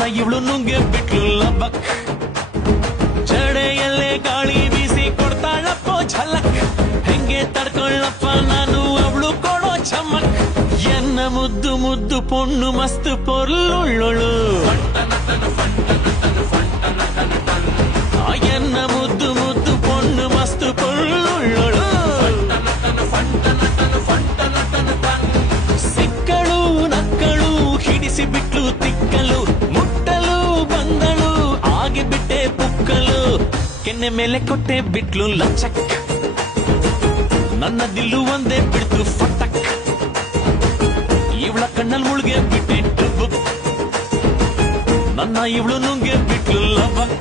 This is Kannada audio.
ನನ್ನ ಇವಳು ನುಂಗೆ ಬಿಟ್ಲು ಲಬಕ್ ಜಡೆಯಲ್ಲೇ ಗಾಳಿ ಬೀಸಿ ಕೊಡ್ತಾಳಪ್ಪೋ ಝಲಕ್ ಹೆಂಗೆ ತಡ್ಕೊಳ್ಳಪ್ಪ ನಾನು ಅವಳು ಕೊಡೋ ಚಮಕ್ ಎನ್ನ ಮುದ್ದು ಮುದ್ದು ಪೊಣ್ಣು ಮಸ್ತ್ ಪೊರ್ಲುಳ್ಳೊಳು ಎನ್ನ ಮುದ್ದು ಮುದ್ದು ಪೊಣ್ಣು ಮಸ್ತ್ ಪೊರ್ಲುಳ್ಳೊಳು ಸಿಕ್ಕಳು ನಕ್ಕಳು ಹಿಡಿಸಿ ಬಿಟ್ಲು ತಿಕ್ಕಲು ಮುಟ್ಟಲು ಬಂದಳು ಆಗಿ ಬಿಟ್ಟೆ ಪುಕ್ಕಲು ಕೆನ್ನೆ ಮೇಲೆ ಕೊಟ್ಟೆ ಬಿಟ್ಲು ಲಚಕ್ ನನ್ನ ದಿಲ್ಲು ಒಂದೇ ಬಿಡ್ತು ಫಟಕ್ ಇವಳ ಕಣ್ಣಲ್ಲಿ ಮುಳುಗೆ ಬಿಟ್ಟೆ ನನ್ನ ಇವಳು ನುಂಗೆ ಬಿಟ್ಲು ಲಬಕ್